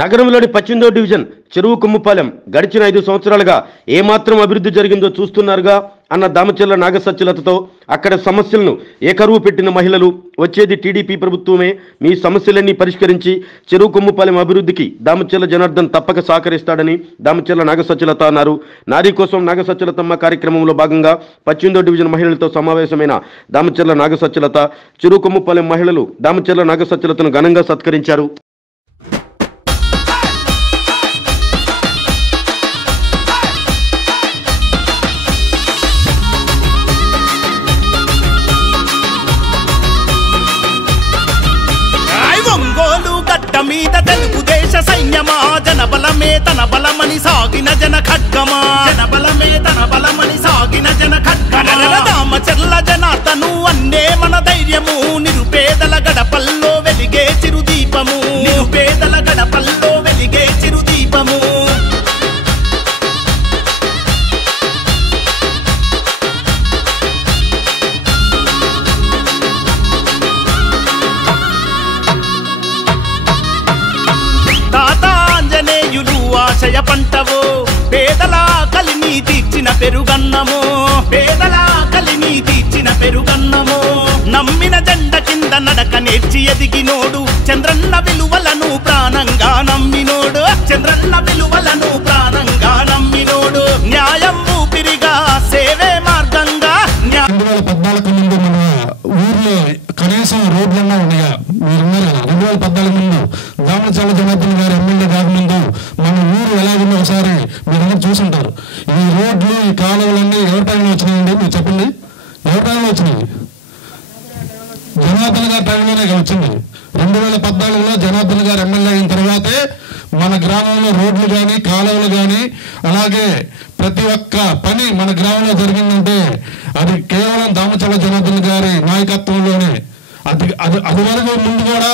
నగరంలోని 18వ డివిజన్ చెరువు కొమ్ముపాలెం గడిచిన 5 సంవత్సరాలుగా ఏమాత్రం అభివృద్ధి జరిగిందో చూస్తున్నారుగా అన్న దామచర్ల నాగసత్యలతతో అక్కడ సమస్యలను ఏకరువు పెట్టిన మహిళలు వచ్చేది టీడీపీ ప్రభుత్వమే, మీ సమస్యలన్నీ పరిష్కరించి చెరువు కొమ్ముపాలెం అభివృద్ధికి దామచర్ల జనార్దన్ తప్పక సహకరిస్తాడని దామచర్ల నాగసత్యలత అన్నారు. నారీ కోసం నాగసత్యలతమ్మ కార్యక్రమంలో భాగంగా 18వ డివిజన్ మహిళలతో సమావేశమైన దామచర్ల నాగసత్యలత చెరువు కొమ్ముపాలెం మహిళలు దామచర్ల నాగసత్యలతను ఘనంగా సత్కరించారు. మీద తెలుగుదేశ సైన్యమా జనబలమే తన బలమని సాగిన జన ఖడ్గమా జనబలమే తన బలమని సాగిన జన ఖడ్గమా దామచర్ల జనార్దను అన్నే మన ధైర్యము నిరుపేదల గడపల్లో వెలిగే చిరుదీపము నిరుపేదల గడపల్లో వెలిగే చిరుదీపము ఆశయ పంటవో పేదల కలిని తీర్చిన పెరుగన్నమో పేదల కలిని తీర్చిన పెరుగన్నమో నమ్మిన జెండ కింద నడక నేర్చి ఎదిగినోడు చంద్రన్న విలువలను ప్రాణంగా నమ్మినోడు చంద్రన్న విలువలను ప్రాణంగా నమ్మినోడు న్యాయం ఊపిరిగా సేవే మార్గంగా 2014 ముందు మన ఊర్లో కనీసం రోడ్లన్నా ఉన్నాయా? మీరున్నారు కదా 2014 ముందు దామచర్ల జనార్దన్ గారు ఎమ్మెల్యే కాకముందు మన ఊరు ఎలాగుందో ఒకసారి మీరందరూ చూసుంటారు. ఈ రోడ్లు ఈ కాలువలన్నీ ఎవరి టైంలో వచ్చినాయండి? మీరు చెప్పండి, ఎవరి టైంలో వచ్చినాయి? జనార్దన్ గారి టైంలోనే వచ్చింది. 2014లో జనార్దన్ గారు ఎమ్మెల్యే అయిన తర్వాతే మన గ్రామంలో రోడ్లు కానీ కాలువలు కానీ అలాగే ప్రతి ఒక్క పని మన గ్రామంలో జరిగిందంటే అది కేవలం దామచర్ల జనార్దన్ గారి నాయకత్వంలోనే. అది వరకు ముందు కూడా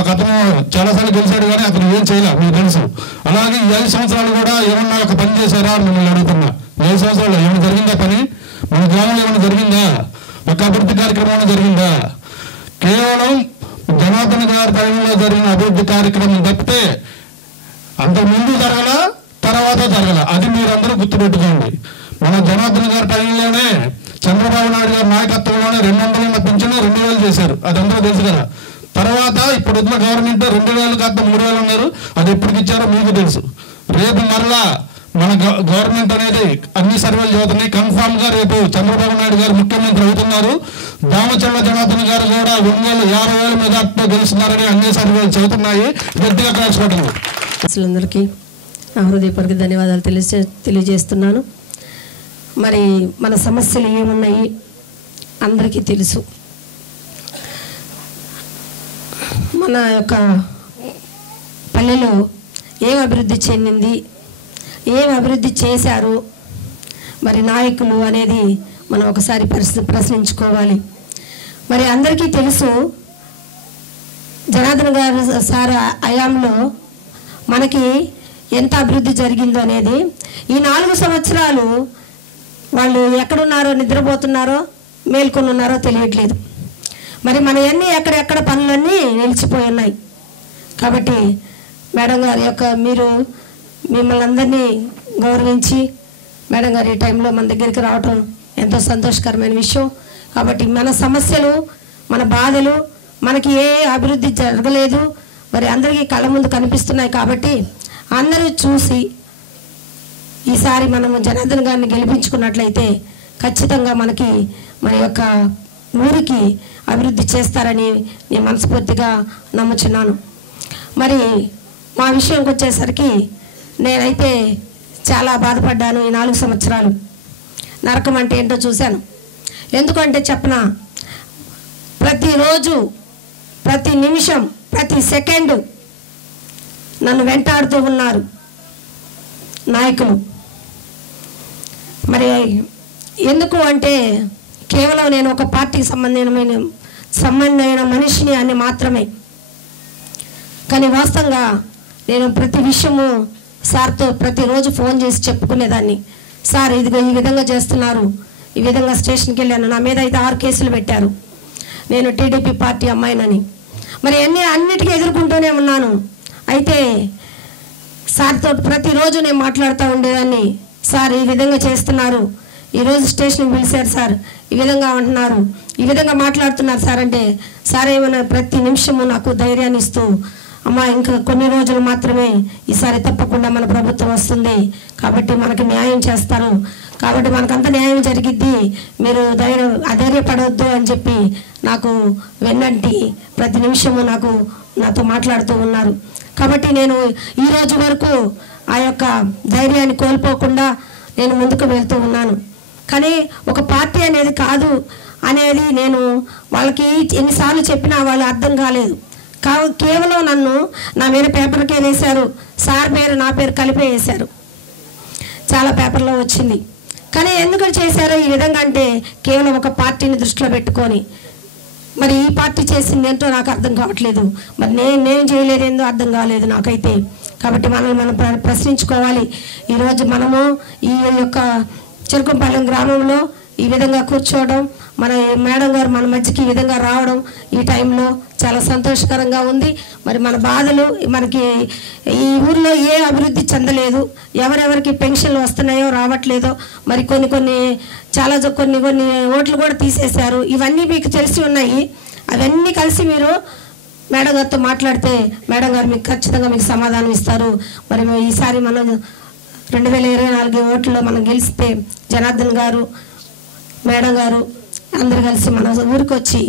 ఒక అతను చాలాసార్లు గెలిచాడు కానీ అతను ఏం చేయలే, మీకు తెలుసు. అలాగే ఈ 5 సంవత్సరాలు కూడా ఏమన్నా ఒక పని చేశారా అని మిమ్మల్ని అడుగుతున్నా. 5 సంవత్సరాలు ఏమైనా జరిగిందా పని? మన గ్రామంలో ఏమైనా జరిగిందా? ఒక అభివృద్ధి కార్యక్రమం జరిగిందా? కేవలం జనార్దన్ గారి టైంలో జరిగిన అభివృద్ధి కార్యక్రమం తప్పితే అంతకు ముందు జరగల, తర్వాత జరగల. అది మీరందరూ గుర్తుపెట్టుకోండి. మన జనార్దన్ గారి టైంలోనే చంద్రబాబు నాయుడు గారి నాయకత్వంలోనే 200 పింఛను 2000 చేశారు. అది అందరూ తెలుసు కదా. తర్వాత ఇప్పుడున్న గవర్నమెంట్ 2000 కాస్త 3000 ఉన్నారు. అది ఎప్పటికి ఇచ్చారో మీకు తెలుసు. రేపు మరలా మన గవర్నమెంట్ అనేది అన్ని సర్వేలు చదువుతున్నాయి. కన్ఫామ్ గా రేపు చంద్రబాబు నాయుడు గారు ముఖ్యమంత్రి అవుతున్నారు. దామచర్ల జనార్దన్ గారు కూడా 50,000 మెజార్టీతో గెలుస్తున్నారని అన్ని సర్వేలు చదువుతున్నాయి. గట్టిగా కలుసుకోవడం. అందరికీ నా హృదయపూర్వక ధన్యవాదాలు తెలియజేస్తున్నాను. మరి మన సమస్యలు ఏమున్నాయి అందరికీ తెలుసు. మన యొక్క పల్లెలో ఏం అభివృద్ధి చెందింది, ఏం అభివృద్ధి చేశారు మరి నాయకులు అనేది మనం ఒకసారి ప్రశ్నించుకోవాలి. మరి అందరికీ తెలుసు జనార్దన్ గారు సార్ హయాంలో మనకి ఎంత అభివృద్ధి జరిగిందో అనేది. ఈ 4 సంవత్సరాలు వాళ్ళు ఎక్కడున్నారో, నిద్రపోతున్నారో, మేల్కొని ఉన్నారో తెలియట్లేదు. మరి మన అన్నీ ఎక్కడెక్కడ పనులన్నీ నిలిచిపోయి ఉన్నాయి. కాబట్టి మేడం గారి యొక్క మిమ్మల్ని అందరినీ గౌరవించి మేడం గారి టైంలో మన దగ్గరికి రావటం ఎంతో సంతోషకరమైన విషయం. కాబట్టి మన సమస్యలు, మన బాధలు, మనకి ఏ అభివృద్ధి జరగలేదు మరి అందరికీ కళ్ళ ముందు కనిపిస్తున్నాయి. కాబట్టి అందరూ చూసి ఈసారి మనము జనార్దన్ గారిని గెలిపించుకున్నట్లయితే ఖచ్చితంగా మనకి మన యొక్క ఊరికి అభివృద్ధి చేస్తారని నేను మనస్ఫూర్తిగా నమ్ముచున్నాను. మరి మా విషయంకి వచ్చేసరికి నేనైతే చాలా బాధపడ్డాను. ఈ 4 సంవత్సరాలు నరకం అంటే ఏంటో చూశాను. ఎందుకంటే చెప్పనా, ప్రతిరోజు, ప్రతి నిమిషం, ప్రతి సెకండు నన్ను వెంటాడుతూ ఉన్నారు నాయకులు. మరి ఎందుకు అంటే కేవలం నేను ఒక పార్టీకి సంబంధమైన మనిషిని అని మాత్రమే. కానీ వాస్తవంగా నేను ప్రతి విషయము సార్తో ప్రతిరోజు ఫోన్ చేసి చెప్పుకునేదాన్ని. సార్ ఇదిగో ఈ విధంగా చేస్తున్నారు, ఈ విధంగా స్టేషన్కి వెళ్ళాను, నా మీద అయితే 6 కేసులు పెట్టారు, నేను టీడీపీ పార్టీ అమ్మాయినని. మరి అన్నిటికీ ఎదుర్కొంటూనే ఉన్నాను. అయితే సార్తో ప్రతిరోజు నేను మాట్లాడుతూ ఉండేదాన్ని, సార్ ఈ విధంగా చేస్తున్నారు, ఈరోజు స్టేషన్కి పిలిచారు సార్, ఈ విధంగా అంటున్నారు, ఈ విధంగా మాట్లాడుతున్నారు సార్ అంటే సార్ ఏమైనా ప్రతి నిమిషము నాకు ధైర్యాన్ని ఇస్తూ, అమ్మా ఇంకా కొన్ని రోజులు మాత్రమే, ఈసారి తప్పకుండా మన ప్రభుత్వం వస్తుంది కాబట్టి మనకి న్యాయం చేస్తారు, కాబట్టి మనకంత న్యాయం జరిగిద్ది, మీరు అధైర్యపడవద్దు అని చెప్పి నాకు వెన్నంటి ప్రతి నిమిషము నాతో మాట్లాడుతూ ఉన్నారు. కాబట్టి నేను ఈ రోజు వరకు ఆ యొక్క ధైర్యాన్ని కోల్పోకుండా నేను ముందుకు వెళ్తూ ఉన్నాను. కానీ ఒక పార్టీ అనేది కాదు అనేది నేను వాళ్ళకి ఎన్నిసార్లు చెప్పినా వాళ్ళు అర్థం కాలేదు. కేవలం నన్ను నా మీద పేపర్కే వేశారు, సార్ పేరు నా పేరు కలిపే వేశారు, చాలా పేపర్లో వచ్చింది. కానీ ఎందుకు చేశారో ఈ విధంగా అంటే కేవలం ఒక పార్టీని దృష్టిలో పెట్టుకొని, మరి ఈ పార్టీ చేసింది ఏంటో నాకు అర్థం కావట్లేదు, మరి నేను చేయలేదేందో అర్థం కాలేదు నాకైతే. కాబట్టి మనం ప్రశ్నించుకోవాలి. ఈరోజు మనము ఈ యొక్క చిరుకుంపాలెం గ్రామంలో ఈ విధంగా కూర్చోవడం, మన మేడం గారు మన మధ్యకి ఈ విధంగా రావడం ఈ టైంలో చాలా సంతోషకరంగా ఉంది. మరి మన బాధలు, మనకి ఈ ఊర్లో ఏ అభివృద్ధి చెందలేదు, ఎవరెవరికి పెన్షన్లు వస్తున్నాయో రావట్లేదో, మరి కొన్ని ఓట్లు కూడా తీసేశారు, ఇవన్నీ మీకు తెలిసి ఉన్నాయి. అవన్నీ కలిసి మీరు మేడం గారితో మాట్లాడితే మేడం గారు మీకు ఖచ్చితంగా మీకు సమాధానం ఇస్తారు. మరి ఈసారి మనం 2024 ఓట్లలో మనం గెలిస్తే జనార్దన్ గారు, మేడం గారు అందరు కలిసి మన ఊరికి వచ్చి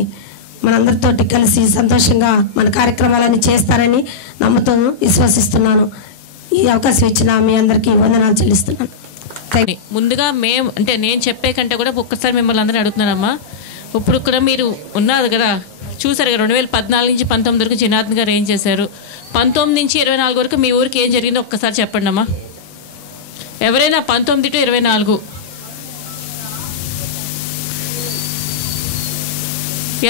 మనందరితోటి కలిసి సంతోషంగా మన కార్యక్రమాలన్నీ చేస్తారని నమ్ముతాను, విశ్వసిస్తున్నాను. ఈ అవకాశం ఇచ్చిన మీ అందరికీ వందనాలు చెల్లిస్తున్నాను. ముందుగా నేను చెప్పే కంటే కూడా ఒక్కసారి మిమ్మల్ని అందరినీ అడుగుతున్నానమ్మా. ఇప్పుడు కూడా మీరు ఉన్నారు కదా, చూసారు కదా 2014 నుంచి 19 వరకు జనార్దన్ గారు ఏం చేశారు, 19 నుంచి 24 వరకు మీ ఊరికి ఏం జరిగిందో ఒక్కసారి చెప్పండి అమ్మా. ఎవరైనా 19 to 24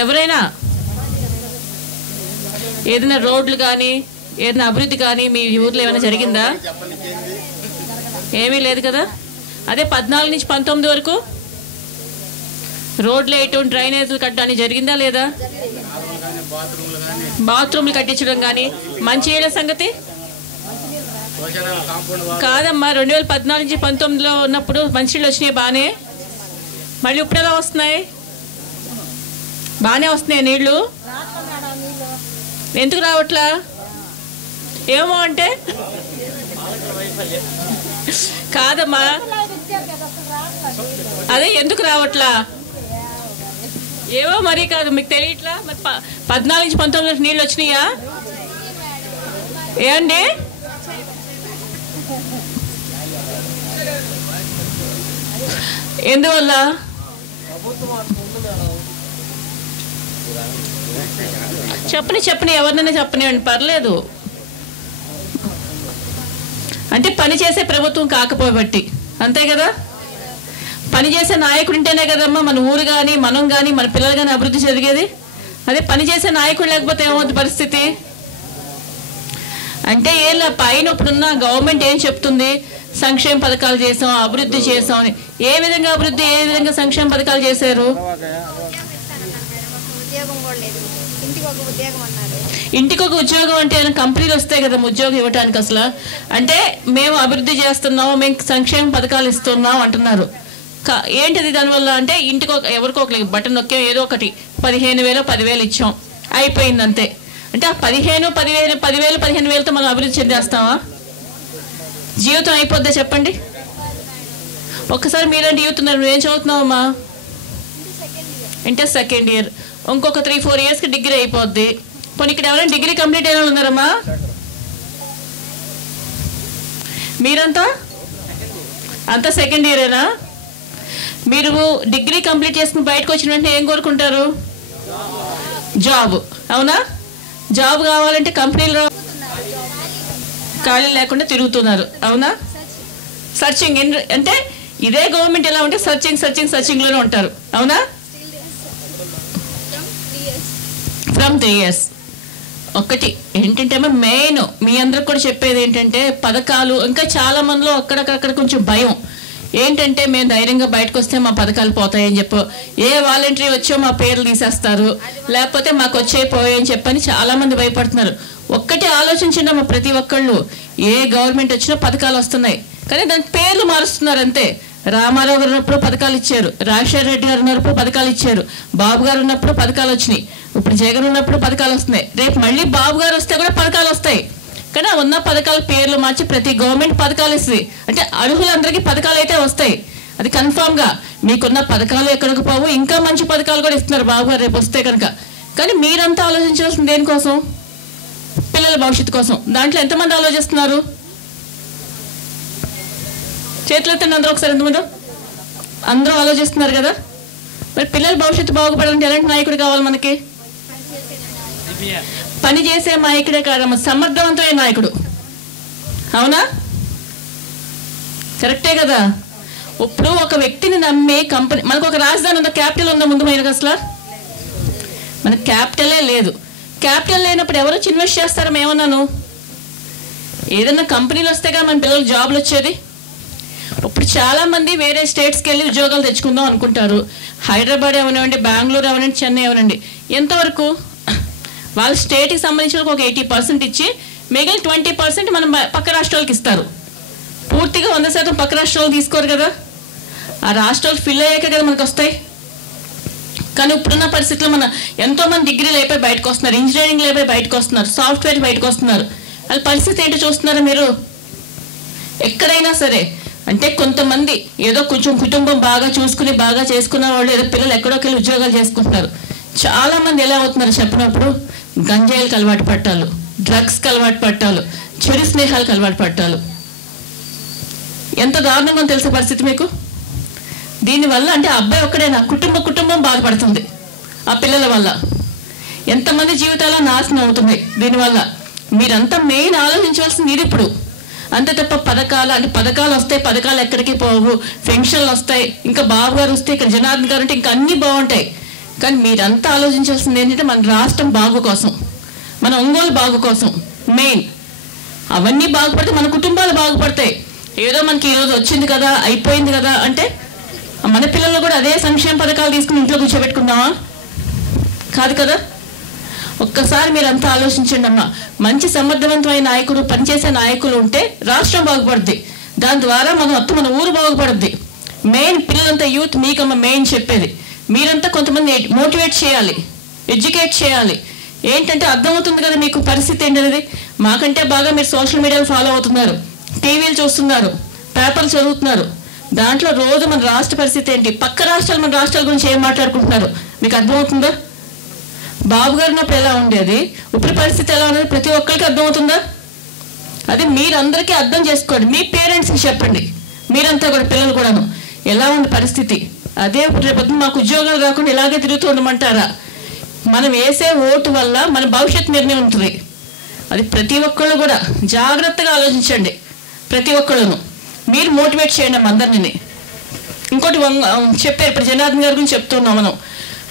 ఎవరైనా ఏదైనా రోడ్లు కానీ ఏదైనా అభివృద్ధి కానీ మీ ఊర్లో ఏమైనా జరిగిందా? ఏమీ లేదు కదా. అదే 14 నుంచి 19 వరకు రోడ్లు వేయటం, డ్రైనేజీలు కట్టడానికి జరిగిందా లేదా? బాత్రూమ్లు కట్టించడం కానీ, మంచినీళ్ళ సంగతి కాదమ్మా. 2014 నుంచి 19లో ఉన్నప్పుడు మంచినీళ్ళు వచ్చినాయి బాగానే, మళ్ళీ ఇప్పుడు ఎలా వస్తున్నాయి? బాగానే వస్తున్నాయి నీళ్ళు, ఎందుకు రావట్లా? ఏమో అంటే కాదమ్మా, అదే ఎందుకు రావట్లా ఏవో మరీ కాదు, మీకు తెలియట్లా? మరి 14 నుంచి 19 నీళ్ళు వచ్చినాయా? ఏమండి ఎందువల్ల? చెప్పని ఎవరినైనా చెప్పనివ్వండి, పర్లేదు. అంటే పని చేసే ప్రభుత్వం కాకపోబట్టి అంతే కదా. పని చేసే నాయకుడు ఉంటేనే కదమ్మా మన ఊరు కానీ, మనం కానీ, మన పిల్లలు కానీ అభివృద్ధి జరిగేది. అదే పని చేసే నాయకుడు లేకపోతే ఏమవుతుంది పరిస్థితి? అంటే ఏం పైన ఇప్పుడున్న గవర్నమెంట్ ఏం చెప్తుంది, సంక్షేమ పథకాలు చేసాం, అభివృద్ధి చేసాం అని. ఏ విధంగా అభివృద్ధి, ఏ విధంగా సంక్షేమ పథకాలు చేశారు? ఇంటికి ఒక ఉద్యోగం అంటే కంపెనీలు వస్తాయి కదా ఉద్యోగం ఇవ్వటానికి. అసలు అంటే మేము అభివృద్ధి చేస్తున్నాం, మేము సంక్షేమ పథకాలు ఇస్తున్నాం అంటున్నారు. ఏంటిది దానివల్ల? అంటే ఇంటికి ఎవరికో ఒక బటన్ నొక్కే ఏదో ఒకటి 15,000 10,000 ఇచ్చాం, అయిపోయింది అంతే. అంటే ఆ 10,000 15,000తో మనం అభివృద్ధి చెందేస్తామా? జీవితం అయిపోద్దా చెప్పండి? ఒక్కసారి మీరేంటి యూత్ ఉన్నారు, నువ్వేం చదువుతున్నావమ్మా? ఇంటర్ సెకండ్ ఇయర్, ఇంకొక 3-4 ఇయర్స్కి డిగ్రీ అయిపోద్ది. పోనీ ఇక్కడ ఎవరైనా డిగ్రీ కంప్లీట్ అయిన వాళ్ళు ఉన్నారమ్మా? మీరంతా అంతా సెకండ్ ఇయరేనా? మీరు డిగ్రీ కంప్లీట్ చేసుకుని బయటకు వచ్చిన వెంటనే ఏం కోరుకుంటారు? జాబ్. అవునా? జాబ్ కావాలంటే కంపెనీలు ఖాళీ లేకుండా తిరుగుతున్నారు. అవునా? సర్చింగ్ అంటే ఇదే గవర్నమెంట్ ఎలా ఉంటే సర్చింగ్లోనే ఉంటారు. అవునా? From 3 years. ఒకటి ఏంటంటే మెయిన్ మీ అందరికి కూడా చెప్పేది ఏంటంటే పథకాలు ఇంకా చాలా మందిలో అక్కడక్కడ కొంచెం భయం ఏంటంటే మేము ధైర్యంగా బయటకు వస్తే మా పథకాలు పోతాయని చెప్పు, ఏ వాలంటరీ వచ్చో మా పేర్లు తీసేస్తారు, లేకపోతే మాకు వచ్చే పోయాయని చెప్పని చాలా మంది భయపడుతున్నారు. ఒక్కటి ఆలోచించండి అమ్మ, ప్రతి ఒక్కళ్ళు ఏ గవర్నమెంట్ వచ్చినా పథకాలు వస్తున్నాయి, కానీ దానికి పేర్లు మారుస్తున్నారు అంతే. రామారావు గారు ఉన్నప్పుడు పథకాలు ఇచ్చారు, రాజశేఖర రెడ్డి గారు ఉన్నప్పుడు పథకాలు ఇచ్చారు, బాబు గారు ఉన్నప్పుడు పథకాలు వచ్చినాయి, ఇప్పుడు జగన్ ఉన్నప్పుడు పథకాలు వస్తున్నాయి, రేపు మళ్ళీ బాబు గారు వస్తే కూడా పథకాలు వస్తాయి. కానీ ఉన్న పథకాల పేర్లు మార్చి ప్రతి గవర్నమెంట్ పథకాలు ఇస్తుంది. అంటే అర్హులందరికీ పథకాలు అయితే వస్తాయి, అది కన్ఫామ్గా. మీకున్న పథకాలు ఎక్కడికి పోవు, ఇంకా మంచి పథకాలు కూడా ఇస్తున్నారు బాబు గారు రేపు వస్తే కనుక. కానీ మీరంతా ఆలోచించాల్సింది దేనికోసం? పిల్లల భవిష్యత్తు కోసం. దాంట్లో ఎంతమంది ఆలోచిస్తున్నారు? చేతులు ఎత్తండి అందరూ ఒకసారి. ఎంతమంది? అందరూ ఆలోచిస్తున్నారు కదా. మరి పిల్లల భవిష్యత్తు బాగుపడాలంటే ఎలాంటి నాయకుడు కావాలి మనకి? పని చేసే నాయకుడే కాదమ్మా, సమర్థవంతమైన నాయకుడు. అవునా? కరెక్టే కదా. ఇప్పుడు ఒక వ్యక్తిని నమ్మే కంపెనీ, మనకు ఒక రాజధాని ఉందా, క్యాపిటల్ ఉందా ముందు మనకు? అసలు మనకు క్యాపిటలే లేదు. క్యాపిటల్ లేనప్పుడు ఎవరు ఇన్వెస్ట్ చేస్తారో ఏమన్నాను? ఏదైనా కంపెనీలు వస్తేగా మన పిల్లలకు జాబ్లు వచ్చేది. ఇప్పుడు చాలామంది వేరే స్టేట్స్కి వెళ్ళి ఉద్యోగాలు తెచ్చుకుందాం అనుకుంటారు. హైదరాబాద్ అవనండి, బెంగళూరు అవనండి, చెన్నై అవనండి. ఎంతవరకు? వాళ్ళ స్టేట్కి సంబంధించిన ఒక 80% ఇచ్చి మిగిలిన 20% మనం పక్క రాష్ట్రాలకు ఇస్తారు. పూర్తిగా 100% పక్క రాష్ట్రాలు తీసుకోరు కదా. ఆ రాష్ట్రాలు ఫిల్ అయ్యాక కదా మనకు వస్తాయి. కానీ ఇప్పుడున్న పరిస్థితుల్లో మన ఎంతోమంది డిగ్రీలు అయిపోయి బయటకు వస్తున్నారు, ఇంజనీరింగ్లు అయిపోయి బయటకు వస్తున్నారు, సాఫ్ట్వేర్ బయటకు వస్తున్నారు. వాళ్ళ పరిస్థితి ఏంటో చూస్తున్నారా మీరు? ఎక్కడైనా సరే అంటే కొంతమంది ఏదో కొంచెం కుటుంబం బాగా చూసుకుని బాగా చేసుకున్న వాళ్ళు ఏదో పిల్లలు ఎక్కడోకి వెళ్ళి ఉద్యోగాలు చేసుకుంటున్నారు. చాలామంది ఎలా అవుతున్నారు చెప్పినప్పుడు? గంజాయిలకు అలవాటు పట్టాలు, డ్రగ్స్కి అలవాటు పట్టాలు, చెడు స్నేహాలకు అలవాటు పట్టాలు. ఎంత దారుణంగా తెలిసే పరిస్థితి మీకు. దీనివల్ల అంటే అబ్బాయి ఒక్కడైనా కుటుంబం బాధపడుతుంది ఆ పిల్లల వల్ల. ఎంతమంది జీవితాలు నాశనం అవుతున్నాయి దీనివల్ల. మీరంతా మెయిన్ ఆలోచించవలసింది ఇది ఇప్పుడు. అంతే తప్ప పథకాలు అంటే పథకాలు వస్తాయి, పథకాలు ఎక్కడికి పోవు, పెన్షన్లు వస్తాయి, ఇంకా బాబు గారు వస్తే, ఇక్కడ జనార్దన్ గారు అంటే ఇంకా అన్నీ బాగుంటాయి. కానీ మీరంతా ఆలోచించాల్సింది ఏంటంటే మన రాష్ట్రం బాగు కోసం, మన ఒంగోలు బాగు కోసం మెయిన్. అవన్నీ బాగుపడితే మన కుటుంబాలు బాగుపడతాయి. ఏదో మనకి ఈరోజు వచ్చింది కదా, అయిపోయింది కదా అంటే మన పిల్లలు కూడా అదే సంక్షేమ పథకాలు తీసుకుని ఇంట్లో కూర్చోబెట్టుకుందామా? కాదు కదా. ఒక్కసారి మీరు అంతా ఆలోచించండి అమ్మా. మంచి సమర్థవంతమైన నాయకుడు, పనిచేసే నాయకులు ఉంటే రాష్ట్రం బాగుపడుద్ది. దాని ద్వారా మన ఊరు బాగుపడుద్ది. మెయిన్ పిల్లలంతా యూత్ మీకమ్మ మెయిన్ చెప్పేది. మీరంతా కొంతమంది మోటివేట్ చేయాలి, ఎడ్యుకేట్ చేయాలి. ఏంటంటే అర్థమవుతుంది కదా మీకు పరిస్థితి ఏంటనేది. మాకంటే బాగా మీరు సోషల్ మీడియాలో ఫాలో అవుతున్నారు, టీవీలు చూస్తున్నారు, పేపర్లు చదువుతున్నారు. దాంట్లో రోజు మన రాష్ట్ర పరిస్థితి ఏంటి, పక్క రాష్ట్రాలు మన రాష్ట్రాల గురించి ఏం మాట్లాడుకుంటున్నారు మీకు అర్థమవుతుందా? బాబు గారు ఉన్నప్పుడు ఎలా ఉండేది, ఇప్పుడు పరిస్థితి ఎలా ఉన్నది ప్రతి ఒక్కరికి అర్థమవుతుందా? అది మీరందరికీ అర్థం చేసుకోండి. మీ పేరెంట్స్కి చెప్పండి. మీరంతా కూడా పిల్లలు కూడాను ఎలా ఉంది పరిస్థితి. అదే ఇప్పుడు రేపు మాకు ఉద్యోగాలు రాకుండా ఇలాగే తిరుగుతూ ఉండమంటారా? మనం వేసే ఓటు వల్ల మన భవిష్యత్ నిర్ణయం ఉంటుంది. అది ప్రతి ఒక్కళ్ళు కూడా జాగ్రత్తగా ఆలోచించండి. ప్రతి ఒక్కళ్ళను మీరు మోటివేట్ చేయండి అందరినీ. ఇంకోటి చెప్పారు, ఇప్పుడు జనార్దన్ గారి గురించి చెప్తున్నాం మనం.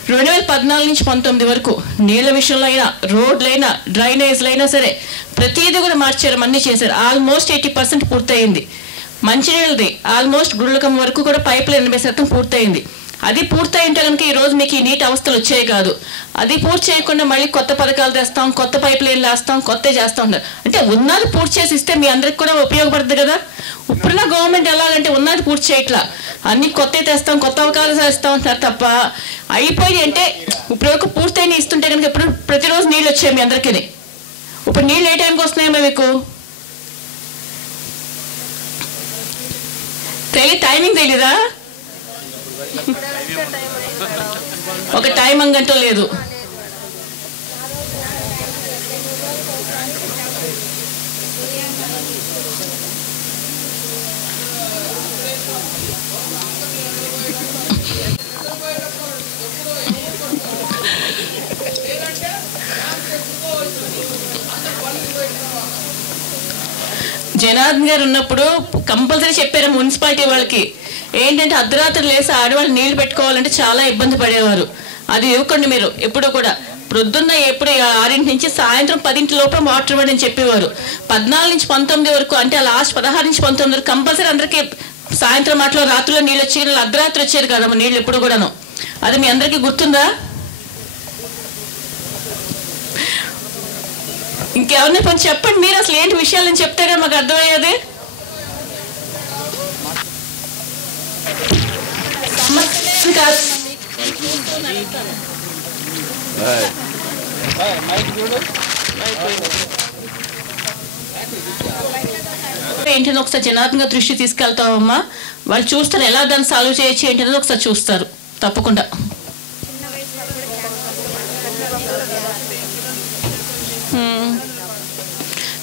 2014 నుంచి 19 వరకు నీళ్ళ విషయంలో అయినా, రోడ్లైనా, డ్రైనేజ్లైనా సరే ప్రతిదీ కూడా మార్చారు, అన్నీ చేశారు. ఆల్మోస్ట్ 80% పూర్తయింది. మంచినీళ్ళది ఆల్మోస్ట్ గుళ్ళకం వరకు కూడా పైప్ లైన్ 80% పూర్తయింది. అది పూర్తయింటే కనుక ఈరోజు మీకు ఈ నీటి అవస్థలు వచ్చాయి కాదు. అది పూర్తి చేయకుండా మళ్ళీ కొత్త పథకాలు తెస్తాం, కొత్త పైప్ లైన్లు వేస్తాం, కొత్త చేస్తూ ఉంటారు. అంటే ఉన్నది పూర్తి చేసి ఇస్తే మీ అందరికి కూడా ఉపయోగపడుతుంది కదా. ఇప్పుడున్న గవర్నమెంట్ ఎలాగంటే ఉన్నది పూర్తి చేయట్లా, అన్ని కొత్త తెస్తాం, కొత్త అవకాశాలు ఇస్తాం అంటారు తప్ప అయిపోయి అంటే ఇప్పుడు వరకు పూర్తయిన ఇస్తుంటే కనుక ఇప్పుడు ప్రతిరోజు నీళ్ళు వచ్చాయి మీ అందరికీ. ఇప్పుడు నీళ్ళు ఏ టైంకి వస్తున్నాయో మీకు టైమింగ్ తెలీదా? ఒక టైం అంగంటూ లేదు. జనార్దన్ గారు ఉన్నప్పుడు కంపల్సరీ చెప్పారు మున్సిపాలిటీ వాళ్ళకి, ఏంటంటే అర్ధరాత్రి లేసి ఆడవాళ్ళు నీళ్లు పెట్టుకోవాలంటే చాలా ఇబ్బంది పడేవారు. అది ఇవ్వకండి మీరు ఎప్పుడు కూడా. ప్రొద్దున్న ఎప్పుడు 6 నుంచి సాయంత్రం 10 లోపల వాటర్ ఇవ్వండి అని చెప్పేవారు. 14 నుంచి 19 వరకు అంటే లాస్ట్ 16 నుంచి 19 వరకు కంపల్సరీ అందరికీ సాయంత్రం మాటలో రాత్రిలో నీళ్ళు వచ్చేది, అర్ధరాత్రి వచ్చేది కదమ్మా నీళ్ళు ఎప్పుడు కూడాను. అది మీ అందరికీ గుర్తుందా? ఇంకెవరిని కొంచెం చెప్పండి మీరు, అసలు ఏంటి విషయాలు నేను చెప్తే కదా మాకు అర్థమయ్యేది. ఏంటని ఒకసారి జనార్దన్ గారి దృష్టి తీసుకెళ్తామమ్మా. వాళ్ళు చూస్తారు ఎలా దాన్ని సాల్వ్ చేయొచ్చు ఏంటనేది ఒకసారి చూస్తారు తప్పకుండా.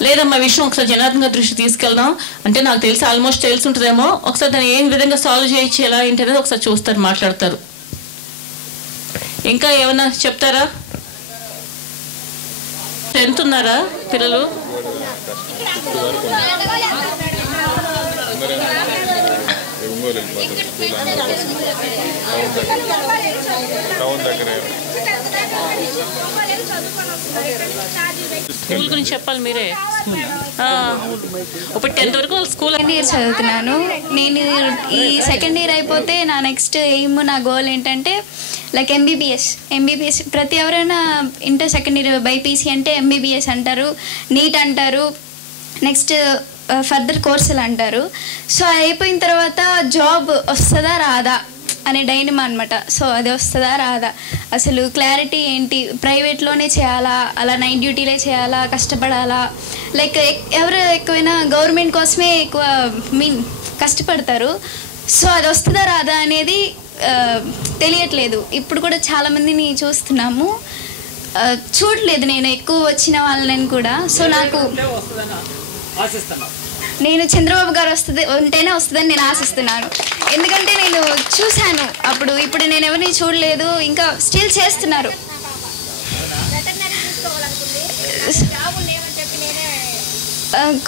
లేదమ్మా విషయం ఒకసారి జనార్దన్ గారి దృష్టి తీసుకెళ్దాం. అంటే నాకు తెలిసి ఆల్మోస్ట్ తెలిసి ఉంటుందేమో. ఒకసారి దాన్ని ఏ విధంగా సాల్వ్ చేయొచ్చు ఎలా ఏంటనేది ఒకసారి చూస్తారు, మాట్లాడతారు. ఇంకా ఏమన్నా చెప్తారా? 10th ఉన్నారా పిల్లలు? స్కూల్ గురించి చెప్పాలి మీరే. ఇప్పుడు 10th వరకు స్కూల్. సెకండ్ ఇయర్ చదువుతున్నాను నేను. ఈ సెకండ్ ఇయర్ అయిపోతే నా నెక్స్ట్ ఎయిమ్, నా గోల్ ఏంటంటే లైక్ ఎంబీబీఎస్. ప్రతి ఎవరైనా ఇంటర్ సెకండ్ ఇయర్ బైపీసీ అంటే ఎంబీబీఎస్ అంటారు, నీట్ అంటారు, నెక్స్ట్ ఫర్దర్ కోర్సులు అంటారు. సో అయిపోయిన తర్వాత జాబ్ వస్తుందా రాదా అనే డైనమా అనమాట. సో అది వస్తుందా రాదా, అసలు క్లారిటీ ఏంటి, ప్రైవేట్లోనే చేయాలా, అలా నైట్ డ్యూటీలే చేయాలా, కష్టపడాలా, లైక్ ఎవరు ఎక్కువైనా గవర్నమెంట్ కోసమే ఎక్కువ కష్టపడతారు. సో అది వస్తుందా రాదా అనేది తెలియట్లేదు. ఇప్పుడు కూడా చాలామందిని చూస్తున్నాము, చూడలేదు నేను ఎక్కువ వచ్చిన వాళ్ళని కూడా. సో నేను చంద్రబాబు గారు ఉంటేనే వస్తుందని నేను ఆశిస్తున్నాను. ఎందుకంటే నేను చూశాను అప్పుడు, ఇప్పుడు నేను ఎవరిని చూడలేదు, ఇంకా స్టిల్ చేస్తున్నారు.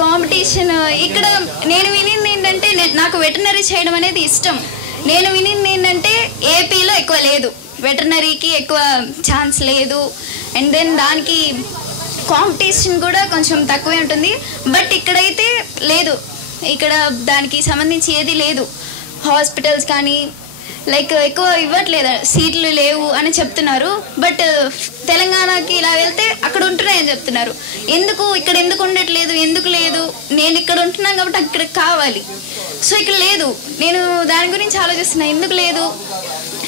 కాంపిటీషన్ ఇక్కడ నేను వినింది ఏంటంటే, నాకు వెటర్నరీ చేయడం అనేది ఇష్టం. నేను వినింది ఏంటంటే ఏపీలో ఎక్కువ లేదు, వెటర్నరీకి ఎక్కువ ఛాన్స్ లేదు. అండ్ దెన్ దానికి కాంపిటీషన్ కూడా కొంచెం తక్కువే ఉంటుంది. బట్ ఇక్కడైతే లేదు, ఇక్కడ దానికి సంబంధించి ఏది లేదు. హాస్పిటల్స్ కానీ లైక్ ఎక్కువ ఇవ్వట్లేదు, సీట్లు లేవు అని చెప్తున్నారు. బట్ తెలంగాణకి ఇలా వెళ్తే అక్కడ ఉంటున్నాయని చెప్తున్నారు. ఇక్కడ ఎందుకు ఉండట్లేదు, ఎందుకు లేదు? నేను ఇక్కడ ఉంటున్నాను కాబట్టి అక్కడ కావాలి. సో ఇక్కడ లేదు, నేను దాని గురించి ఆలోచిస్తున్నా, ఎందుకు లేదు?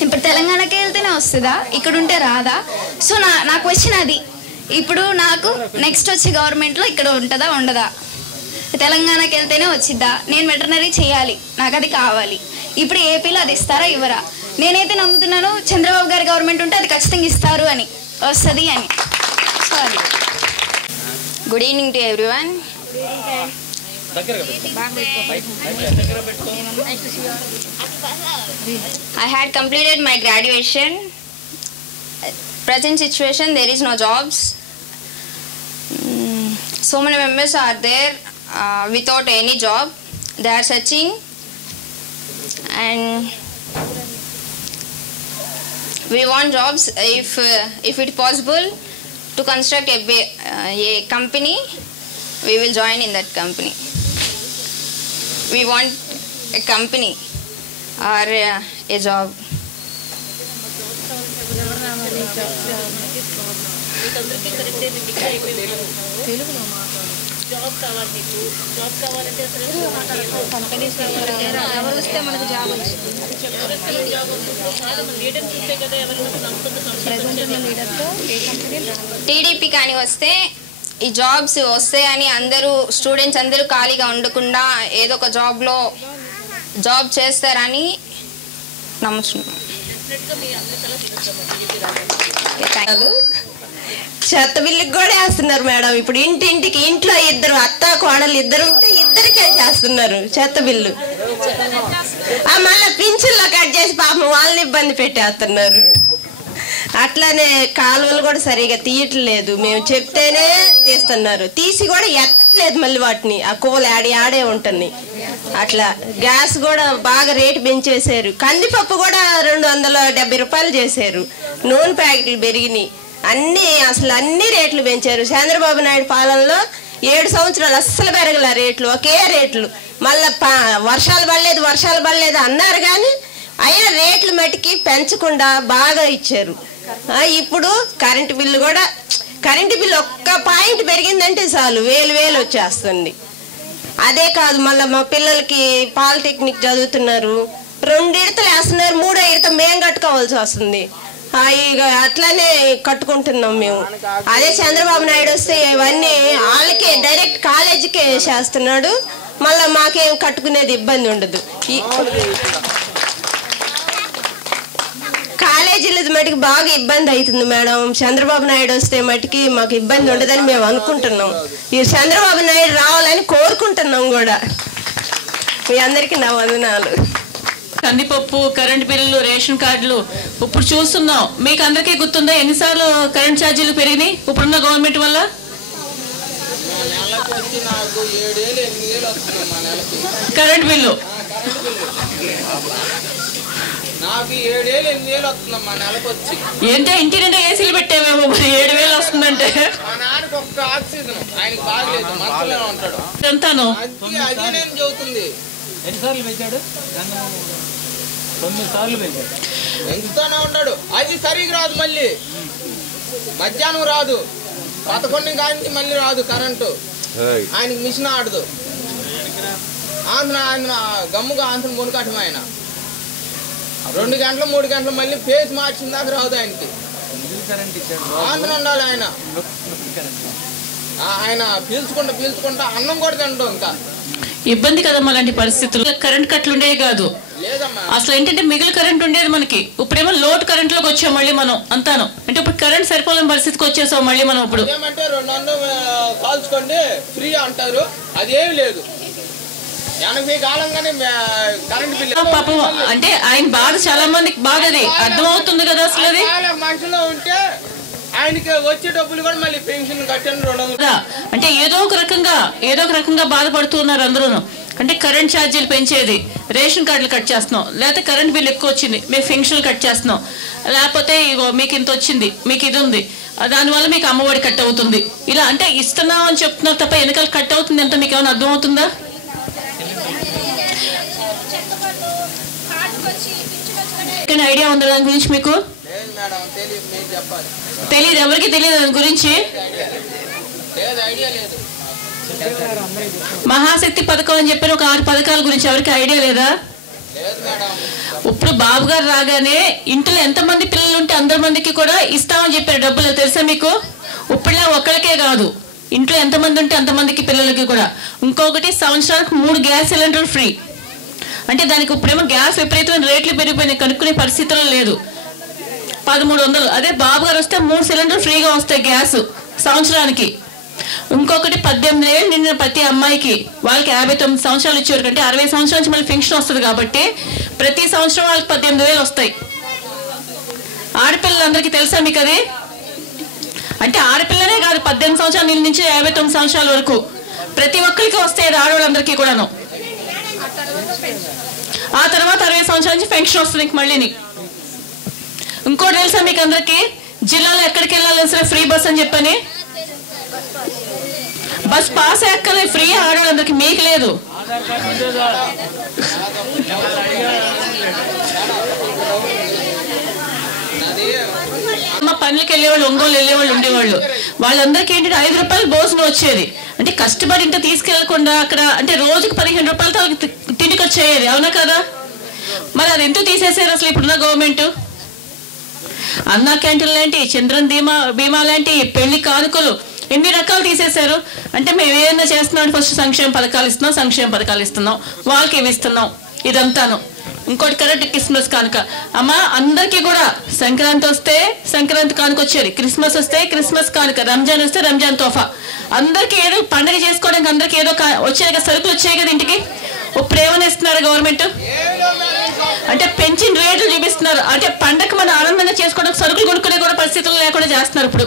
ఇప్పుడు తెలంగాణకి వెళ్తేనే వస్తుందా, ఇక్కడ ఉంటే రాదా? సో నా క్వశ్చన్ అది. ఇప్పుడు నాకు నెక్స్ట్ వచ్చే గవర్నమెంట్లో ఇక్కడ ఉంటుందా ఉండదా? తెలంగాణకి వెళ్తేనే వచ్చిద్దా? నేను వెటర్నరీ చేయాలి, నాకు అది కావాలి. ఇప్పుడు ఏపీలో అది ఇస్తారా ఇవ్వరా? నేనైతే నమ్ముతున్నాను చంద్రబాబు గారి గవర్నమెంట్ ఉంటే అది ఖచ్చితంగా ఇస్తారు అని, వస్తుంది అని. సో అది. Good evening to everyone. I had completed my graduation. Present situation, there is no jobs. So many members are there without any job. They are searching, and we want jobs. If it possible to construct a company, we will join in that company. We want a company or a job. TDP కానీ వస్తే ఈ jobs వస్తాయని అందరూ students అందరూ ఖాళీగా ఉండకుండా ఏదో ఒక జాబ్ చేస్తారని నమ్ముతున్నాను. చెత్త బిల్లుకి కూడా వేస్తున్నారు మేడం. ఇప్పుడు ఇంట్లో ఇద్దరు అత్త కోడలు ఇద్దరు ఉంటే ఇద్దరికే చేస్తున్నారు చెత్త బిల్లు. మళ్ళీ పింఛన్లో కట్ చేసి పాపం వాళ్ళని ఇబ్బంది పెట్టేస్తున్నారు. అట్లానే కాలువలు కూడా సరిగా తీయట్లేదు, మేము చెప్తేనే తీస్తున్నారు, తీసి కూడా ఎత్తట్లేదు మళ్ళీ వాటిని. ఆ కూల ఆడే ఉంటుంది. అట్లా గ్యాస్ కూడా బాగా రేటు పెంచేశారు. కందిపప్పు కూడా 270 రూపాయలు చేశారు. నూనె ప్యాకెట్లు పెరిగినాయి. అసలు అన్ని రేట్లు పెంచారు. చంద్రబాబు నాయుడు పాలనలో 7 సంవత్సరాలు అస్సలు పెరగల రేట్లు, ఒకే రేట్లు. మళ్ళీ వర్షాలు పడలేదు అన్నారు, కానీ అయినా రేట్లు మట్టికి పెంచకుండా బాగా ఇచ్చారు. ఇప్పుడు కరెంటు బిల్లు కూడా కరెంటు బిల్లు ఒక్క పాయింట్ పెరిగిందంటే చాలు వేలు వచ్చేస్తుంది. అదే కాదు, మళ్ళీ మా పిల్లలకి పాలిటెక్నిక్ చదువుతున్నారు, 2 ఇడతలు వేస్తున్నారు, 3వ ఇడత మేము కట్టుకోవాల్సి వస్తుంది. ఇక అట్లానే కట్టుకుంటున్నాం మేము. అదే చంద్రబాబు నాయుడు వస్తే ఇవన్నీ వాళ్ళకే డైరెక్ట్ కాలేజీకే చేస్తున్నాడు, మళ్ళీ మాకేం కట్టుకునేది ఇబ్బంది ఉండదు. కాలేజీల మటుకు బాగా ఇబ్బంది అవుతుంది మేడం. చంద్రబాబు నాయుడు వస్తే మటుకి మాకు ఇబ్బంది ఉండదని మేము అనుకుంటున్నాం. ఈ చంద్రబాబు నాయుడు రావాలని కోరుకుంటున్నాం కూడా. మీ అందరికీ నా వందనాలు. కందిపప్పు, కరెంట్ బిల్లులు, రేషన్ కార్డులు ఇప్పుడు చూస్తున్నాం. మీకు అందరికీ గుర్తుందా ఎన్నిసార్లు కరెంట్ ఛార్జీలు పెరిగినాయి ఇప్పుడున్న గవర్నమెంట్ వల్ల? కరెంట్ బిల్లు ఏంటో ఇంటి నిండా ఏసీలు పెట్టామేమో, మరి 7,000 వస్తుందంటే ఎంతను ఎంతనే ఉంటాడు. అది సరిగ్గా రాదు, మళ్ళీ మధ్యాహ్నం రాదు, 11 కానీ మళ్ళీ రాదు కరెంటు. ఆయనకి మిషన్ ఆడదు. ఆయన గమ్ముగా ఆంధ్ర మునకటం. ఆయన 2 గంటలు 3 గంటలు మళ్ళీ ఫేస్ మార్చిన దాకా రాదు ఆయనకి. ఆంధ్ర ఉండాలి ఆయన. ఆయన పీల్చుకుంటా అన్నం కూడా తింటాం. ఇంకా ఇబ్బంది కదమ్మా అలాంటి పరిస్థితుల్లో. కరెంట్ కట్లు ఉండేవి కాదు అసలు. ఏంటంటే మిగిలిన కరెంట్ ఉండేది మనకి. ఇప్పుడేమో లోడ్ కరెంట్ లోకి వచ్చాం మళ్ళీ మనం అంతాను. అంటే ఇప్పుడు కరెంట్ సరిపోలేని పరిస్థితికి వచ్చేసాం మళ్ళీ మనం. ఇప్పుడు ఏమంటే 200 కాల్చుకోండి ఫ్రీ అంటారు, అదేమి లేదు. 80 కాలంగానే కరెంట్ బిల్లు. పాపం అంటే ఆయన బాధ చాలా మందికి బాధది అర్థం అవుతుంది కదా. అసలు అది మనుషులో ఉంటే ఆయనకి వచ్చే డబ్బులు కూడా మళ్ళీ పెన్షన్ కట్టాను 200. అంటే ఏదో ఒక రకంగా బాధపడుతున్నారు అందరూ. అంటే కరెంట్ ఛార్జీలు పెంచేది, రేషన్ కార్డులు కట్ చేస్తున్నాం, లేకపోతే కరెంట్ బిల్ ఎక్కువ వచ్చింది మీకు పెన్షన్లు కట్ చేస్తున్నాం, లేకపోతే ఇగో మీకు ఇంత వచ్చింది, మీకు ఇది ఉంది, దానివల్ల మీకు అమ్మఒడి కట్ అవుతుంది. ఇలా అంటే ఇస్తున్నాం అని చెప్తున్నారు తప్ప వెనకాల కట్ అవుతుంది అంటే మీకు ఏమైనా అర్థం అవుతుందా? ఐడియా ఉందా దాని గురించి మీకు? తెలియదు, ఎవరికి తెలియదు దాని గురించి. మహాశక్తి పథకం అని చెప్పిన ఒక 6 పథకాల గురించి ఎవరికి ఐడియా లేదా? ఇప్పుడు బాబు గారు రాగానే ఇంట్లో ఎంతమంది పిల్లలు ఉంటే అందరి మందికి కూడా ఇస్తామని చెప్పారు డబ్బులు, తెలుసా మీకు? ఇప్పుడులా ఒక్కరికే కాదు, ఇంట్లో ఎంతమంది ఉంటే అంతమందికి పిల్లలకి కూడా. ఇంకొకటి సంవత్సరానికి 3 గ్యాస్ సిలిండర్ ఫ్రీ. అంటే దానికి ఇప్పుడేమో గ్యాస్ విపరీతమైన రేట్లు పెరిగిపోయినాయి, కనుక్కునే పరిస్థితుల్లో లేదు. 1300. అదే బాబు గారు వస్తే 3 సిలిండర్ ఫ్రీగా వస్తాయి గ్యాస్ సంవత్సరానికి. ఇంకొకటి 18 ఏళ్ళు నిండిన ప్రతి అమ్మాయికి వాళ్ళకి 59 సంవత్సరాలు ఇచ్చేవారు కంటే 60 సంవత్సరాల నుంచి మళ్ళీ పెన్షన్ వస్తుంది కాబట్టి ప్రతి సంవత్సరం వాళ్ళకి 18,000 వస్తాయి. ఆడపిల్లలందరికీ తెలుసా మీకు అది? అంటే ఆడపిల్లనే కాదు, 18 సంవత్సరాల నుంచి 59 సంవత్సరాల వరకు ప్రతి ఒక్కరికి వస్తాయి, ఆడవాళ్ళందరికీ కూడాను. ఆ తర్వాత 60 సంవత్సరాల నుంచి పెన్షన్ వస్తుంది మళ్ళీని. ఇంకోటి తెలుసా మీకు అందరికి? జిల్లాలో ఎక్కడికి వెళ్ళాలి సరే ఫ్రీ బస్ అని చెప్పని, బస్ పాస్ ఎక్కలే ఫ్రీ ఆడవాళ్ళందరికి, మీకు లేదు. పనులకి వెళ్ళేవాళ్ళు, ఒంగోలు వెళ్ళేవాళ్ళు ఉండేవాళ్ళు, వాళ్ళందరికీ ఏంటంటే 5 రూపాయలు భోజనం వచ్చేది. అంటే కష్టపడి ఇంత తీసుకెళ్లకుండా అక్కడ అంటే రోజుకి 15 రూపాయలతో తిండికి వచ్చేది, అవునా కదా? మరి అది ఎందుకు తీసేసారు అసలు ఇప్పుడున్న గవర్నమెంట్? అన్నా క్యాంటీన్ లాంటి, చంద్రన్ బీమా లాంటి, పెళ్లి కానుకలు ఎన్ని రకాలు తీసేశారు. అంటే మేము ఏదైనా చేస్తున్నాం, ఫస్ట్ సంక్షేమ పథకాలు ఇస్తున్నాం, వాళ్ళకి ఏమి ఇస్తున్నాం, ఇదంతాను. ఇంకోటి కరెక్ట్ క్రిస్మస్ కానుక. అమ్మ అందరికీ కూడా సంక్రాంతి వస్తే సంక్రాంతి కానుక వచ్చేది, క్రిస్మస్ వస్తే క్రిస్మస్ కానుక, రంజాన్ వస్తే రంజాన్ తోఫా. అందరికీ ఏదో పండుగ చేసుకోవడానికి అందరికీ ఏదో వచ్చాయి కదా, సరుకులు వచ్చాయి కదా ఇంటికి. ఇప్పుడు ఏమైనా ఇస్తున్నారు గవర్నమెంట్? అంటే పెంచిన రేట్లు చూపిస్తున్నారు. అంటే పండగ మనం ఆనందంగా చేసుకోవడానికి సరుకులు కొనుక్కునే కూడా పరిస్థితులు లేకుండా చేస్తున్నారు ఇప్పుడు,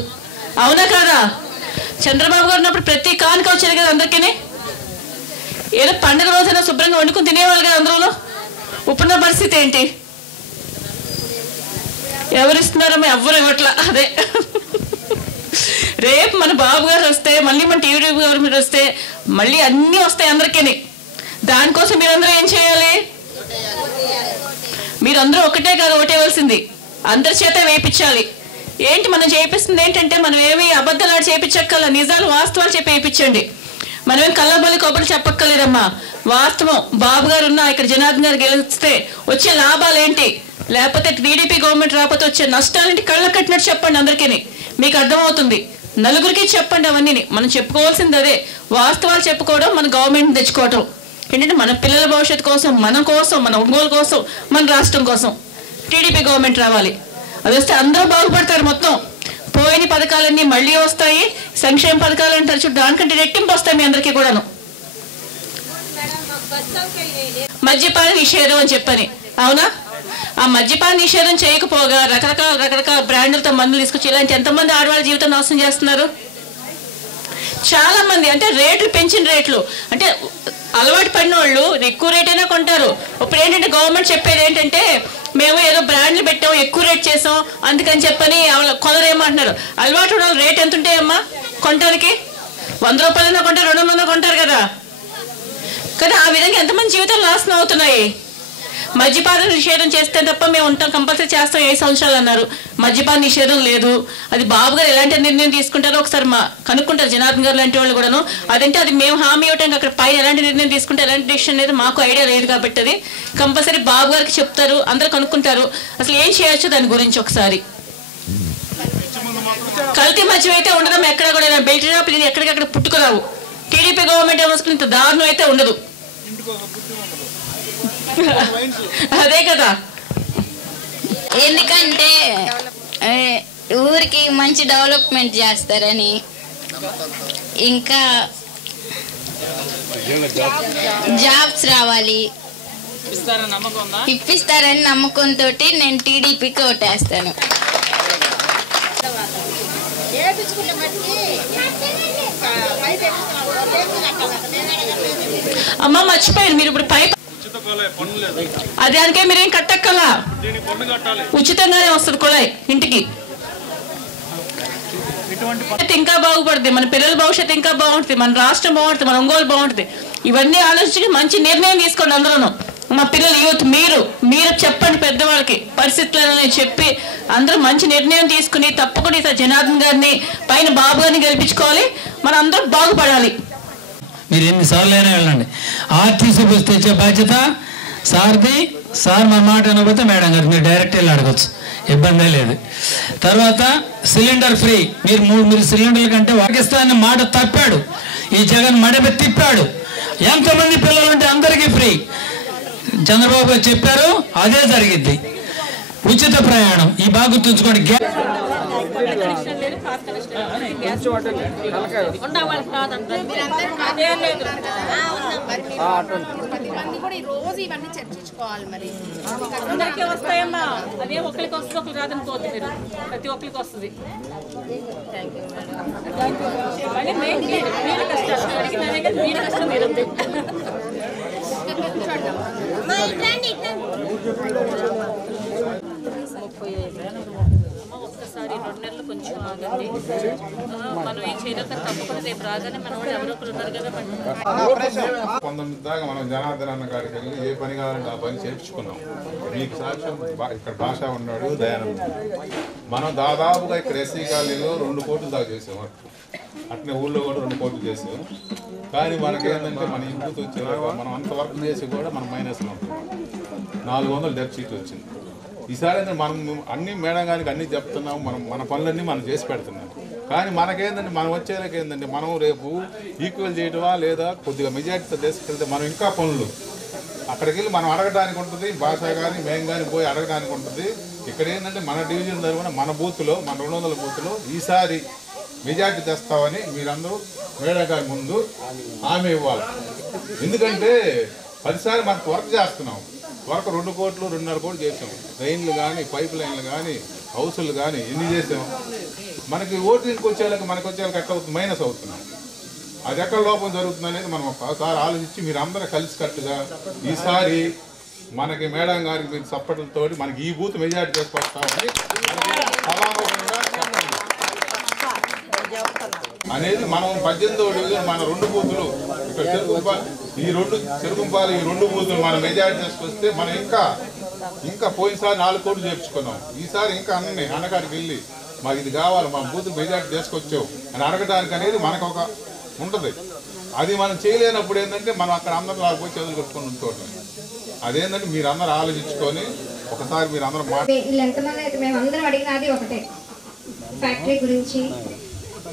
అవునా కాదా? చంద్రబాబు గారు ఉన్నప్పుడు ప్రతి కానుక వచ్చేది కదా అందరికీ. ఏదో పండుగ రోజైనా శుభ్రంగా వండుకుని తినేవాళ్ళు కదా అందరూ. ఇప్పుడున్న పరిస్థితి ఏంటి? ఎవరు ఇస్తున్నారమ్మా? ఎవ్వరు ఇవ్వట్లా. అదే రేపు మన బాబు గారు వస్తే, మళ్ళీ మన టీవీ గవర్నమెంట్ వస్తే మళ్ళీ అన్నీ వస్తాయి అందరికీ. దానికోసం మీరందరూ ఏం చేయాలి? మీరందరూ ఒకటే కాదు ఓటేవలసింది, అందరి చేత వేయించాలి. ఏంటి మనం చేయిస్తుంది ఏంటంటే మనం ఏమి అబద్ధాలు చేయించక్కల, నిజాలు వాస్తవాలు చెప్పి వేయించండి. మనమేం కళ్ళబొల్లి కొబ్బరి చెప్పక్కర్లేదమ్మా. వాస్తవం బాబు గారు ఉన్నా ఇక్కడ జనార్దన్ గారు గెలిస్తే వచ్చే లాభాలు ఏంటి, లేకపోతే టీడీపీ గవర్నమెంట్ రాకపోతే వచ్చే నష్టాలేంటి కళ్ళ కట్టినట్టు చెప్పండి. అందరికీ మీకు అర్థమవుతుంది. నలుగురికి చెప్పండి. అవన్నీ మనం చెప్పుకోవాల్సింది అదే. వాస్తవాలు చెప్పుకోవడం, మన గవర్నమెంట్ తెచ్చుకోవడం ఏంటంటే మన పిల్లల భవిష్యత్తు కోసం, మన కోసం, మన ఒంగోలు కోసం, మన రాష్ట్రం కోసం టీడీపీ గవర్నమెంట్ రావాలి. అది వస్తే అందరూ బాగుపడతారు. మొత్తం పోయిన పథకాలన్నీ మళ్ళీ వస్తాయి. సంక్షేమ పథకాలు అంటారు చూడు, దానికంటే రెట్టింపు వస్తాయి మీ అందరికీ కూడాను. మద్యపాన నిషేధం అని చెప్పని, అవునా? ఆ మద్యపాన నిషేధం చేయకపోగా రకరకాల బ్రాండ్లతో మందులు తీసుకొచ్చి ఇలాంటి ఎంతమంది ఆడవాళ్ళ జీవితం నాశనం చేస్తున్నారు. చాలా మంది అంటే రేట్లు పెంచిన రేట్లు అంటే అలవాటు పడిన వాళ్ళు ఎక్కువ రేట్ అయినా కొంటారు. ఇప్పుడు ఏంటంటే గవర్నమెంట్ చెప్పేది ఏంటంటే మేము ఏదో బ్రాండ్లు పెట్టాం, ఎక్కువ రేట్ చేసాం, అందుకని చెప్పని కొందరేమంటున్నారు. అలవాటు ఉన్న రేట్ ఎంత ఉంటాయమ్మా కొనడానికి? 100 రూపాయలైనా కొంటారు, 200 కొంటారు కదా. కానీ ఆ విధంగా ఎంతమంది జీవితాలు నాశనం అవుతున్నాయి. మద్యపాన నిషేధం చేస్తే తప్ప మేము ఉంటాం, కంపల్సరీ చేస్తాం 7 సంవత్సరాలు అన్నారు. మద్యపాన నిషేధం లేదు. అది బాబు గారు ఎలాంటి నిర్ణయం తీసుకుంటారో ఒకసారి కనుక్కుంటారు జనార్దన్ గారు లాంటి వాళ్ళు కూడాను. అదంటే అది మేము హామీ ఇవ్వటానికి అక్కడ పైన ఎలాంటి నిర్ణయం తీసుకుంటే ఎలాంటి డిసిషన్ అనేది మాకు ఐడియా లేదు కాబట్టి అది కంపల్సరీ బాబు గారికి చెప్తారు, అందరూ కనుక్కుంటారు. అసలు ఏం చేయొచ్చు దాని గురించి ఒకసారి. కల్తీ మద్యం అయితే ఉండడం ఎక్కడ కూడా, బెల్ట్ షాప్ ఇది ఎక్కడికక్కడ పుట్టుకురావు. టీడీపీ గవర్నమెంట్ ఏమోసుకుని ఇంత దారుణం అయితే ఉండదు. అదే కదా. ఎందుకంటే ఊరికి మంచి డెవలప్మెంట్ చేస్తారని, ఇంకా జాబ్స్ రావాలి ఇప్పిస్తారని నమ్మకంతో నేను టీడీపీకి ఓటేస్తాను. అమ్మ మర్చిపోయారు మీరు ఇప్పుడు పైప్ అదే అందుకే మీరేం కట్టక్కలా, ఉచితంగానే వస్తుంది కుళాయి ఇంటికి. ఇంకా బాగుపడుతుంది, మన పిల్లల భవిష్యత్తు ఇంకా బాగుంటుంది, మన రాష్ట్రం బాగుంటుంది, మన ఒంగోలు బాగుంటుంది. ఇవన్నీ ఆలోచించి మంచి నిర్ణయం తీసుకోండి అందరూ. మా పిల్లల యూత్ మీరు చెప్పండి పెద్దవాళ్ళకి పరిస్థితులను చెప్పి అందరూ మంచి నిర్ణయం తీసుకుని తప్పకుండా ఈసారి జనార్దన్ గారిని పైన బాబు గారిని గెలిపించుకోవాలి. మనం అందరం బాగుపడాలి. మీరు ఎన్నిసార్లు అయినా వెళ్ళండి. ఆర్టీసీ బస్ తెచ్చే బాధ్యత సార్ది. సార్ మా మాట అనకపోతే మేడం గారు మీరు డైరెక్ట్ వెళ్ళి అడగచ్చు, ఇబ్బందే లేదు. తర్వాత సిలిండర్ ఫ్రీ. మీరు సిలిండర్ల కంటే పాకిస్తాన్ మాట తప్పాడు, ఈ జగన్ మడప తిప్పాడు. ఎంతమంది పిల్లలు ఉంటే అందరికీ ఫ్రీ. చంద్రబాబు గారు చెప్పారు, అదే జరిగిద్ది. ఉచిత ప్రయాణం ఈ బాగా గుర్తుంచుకోండి. వస్తాయమ్మా, అదే ఒకరికి వస్తుంది, ఒకరికి రాదనుకోవద్దు. మీరు ప్రతి ఒక్కరికి వస్తుంది. మీరు కష్టం మీరు ఒక్కసారి 2 నెలలు కొంచెం ఆగండి. మనం ఏం చేయలేక తప్పకుండా రేపు రాగానే మన వాళ్ళు ఎవరో ఒకరు ఉన్నారు కదా. 19 దాకా మనం జనార్దన్ అన్న గారికి వెళ్ళి ఏ పని కావాలంటే ఆ పని చేయించుకున్నాం. మీకు సాక్ష్యం ఇక్కడ భాష ఉన్నాడు, దయానంద. మనం దాదాపుగా ఇక్కడ ఎస్సీ కాలనీలో 2 కోట్లు దాకా చేసాం. అట్నే ఊళ్ళో కూడా 2 కోట్లు చేసాం. కానీ మనకేంటంటే మన ఇంటికి వచ్చేలాగా మనం అంత వర్క్ చేసి కూడా మనం మైనస్లో ఉంటున్నాం. 400 డెత్ షీట్ వచ్చింది. ఈసారి మనం అన్ని మేడం గారికి అన్నీ చెప్తున్నాం, మన పనులన్నీ మనం చేసి పెడుతున్నాం. కానీ మనకేంటంటే మనం వచ్చేలాగా ఏంటంటే మనం రేపు ఈక్వల్ చేయటమా లేదా కొద్దిగా మెజార్టీతో తీసుకెళ్తే మనం ఇంకా పనులు అక్కడికి వెళ్ళి మనం అడగడానికి ఉంటుంది. భాష కానీ మేము కానీ పోయి అడగడానికి ఉంటుంది. ఇక్కడ ఏంటంటే మన డివిజన్ తరఫున మన బూత్లో, మన 200 బూత్లో ఈసారి మెజార్టీ తెస్తామని మీరందరూ మేడం గారి ముందు హామీ ఇవ్వాలి. ఎందుకంటే 10 సార్లు మనకు వర్క్ చేస్తున్నాం. వర్క్ 2 కోట్లు 2.5 కోట్లు చేసాం. ట్రైన్లు కానీ, పైప్ లైన్లు కానీ, హౌసులు కానీ ఎన్ని చేసాం. మనకి ఓటింగ్కి వచ్చేలాగా మనకు వచ్చేలాగా ఎట్లా అవుతుంది, మైనస్ అవుతున్నాం. అది ఎక్కడ లోపం జరుగుతుంది అనేది మనం ఒకసారి ఆలోచించి మీరు అందరూ కలిసికట్టుగా ఈసారి మనకి మేడం గారికి మీరు సపోర్టులతో మనకి ఈ బూత్ మెజార్టీ చేసుకొస్తామని అనేది మనం 18వ డివిజన్ మన 2 బూతులు ఇక్కడ చెరుకుంపాలు ఈ 2 బూతులు మనం మెజార్టీ చేసుకొస్తే మనం ఇంకా పోయినసారి 4 కోట్లు చేర్చుకున్నాం. ఈసారి ఇంకా అన్నగారికి వెళ్ళి మాకు ఇది కావాలి, మా బూత్ మెజార్టీ తీసుకొచ్చావు అని అడగడానికి అనేది మనకు ఒక ఉంటుంది. అది మనం చేయలేనప్పుడు ఏంటంటే మనం అక్కడ అందరూ పోయి చేతులు కట్టుకొని ఉంటున్నాం. అదేంటంటే మీరు అందరూ ఆలోచించుకొని ఒకసారి మీరు అందరూ వీళ్ళు ఎంతమంది అయితే మేము అందరం అడిగినది ఒకటే, ఫ్యాక్టరీ గురించి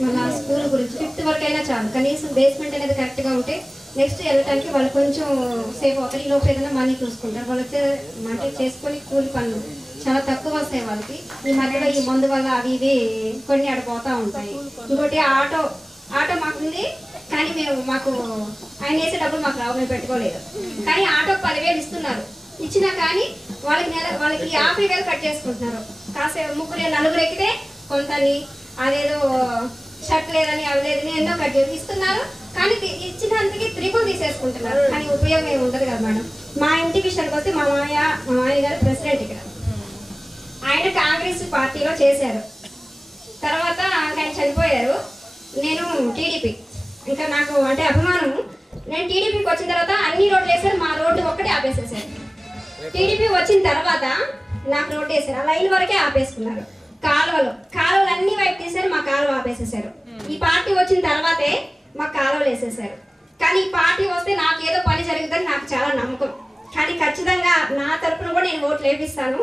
మళ్ళీ స్కూల్ గురించి 5th వరకు అయినా చాలు, కనీసం బేస్మెంట్ అనేది కరెక్ట్గా ఉంటే నెక్స్ట్ వెళ్ళటానికి వాళ్ళు కొంచెం సేఫ్ అవుతారు. ఈ లోపు ఏదైనా మనీ చూసుకుంటారు. వాళ్ళు వచ్చే అంటే చేసుకొని కూలి పనులు చాలా తక్కువ వస్తాయి వాళ్ళకి. ఈ మధ్యలో ఈ మందు వల్ల అవి ఇవి కొన్ని ఆడిపోతూ ఉంటాయి. ఇంకోటి ఆటో మాకుంది, కానీ మాకు ఆయన వేసే డబ్బులు మాకు రావు, మేము పెట్టుకోలేదు. కానీ ఆటోకి 10,000 ఇస్తున్నారు. ఇచ్చినా కానీ వాళ్ళకి 50,000 కట్ చేసుకుంటున్నారు. కాసేపు 3-4 ఎక్కితే కొంతని అదేదో షర్ట్ లేదని అవి లేదని ఎన్నో కట్ చేసి ఇస్తున్నారు. కానీ ఇచ్చినందుకు 3 తీసేసుకుంటున్నారు. కానీ ఉపయోగం ఏమి ఉండదు కదా మేడం. మా ఇంటి విషయానికి వస్తే మా మామయ్య గారు ప్రెసిడెంట్ ఇక్కడ. ఆయన కాంగ్రెస్ పార్టీలో చేశారు. తర్వాత ఆయన చనిపోయారు. నేను టీడీపీ, ఇంకా నాకు అంటే అభిమానం. నేను టీడీపీకి వచ్చిన తర్వాత అన్ని రోడ్లు వేసారు, మా రోడ్డు ఒక్కటే ఆపేసేసారు. టీడీపీ వచ్చిన తర్వాత నాకు రోడ్డు వేసారు, ఆ లైన్ వరకే ఆపేసుకున్నారు. కాలువలు అన్ని వైపు తీసారు, మా కాలువ ఆపేసేసారు. ఈ పార్టీ వచ్చిన తర్వాతే మా కాలువలు వేసేసారు. కానీ ఈ పార్టీ వస్తే నాకు ఏదో పని జరుగుతుందని నాకు చాలా నమ్మకం. కానీ ఖచ్చితంగా నా తరపున కూడా నేను ఓట్లు వేపిస్తాను.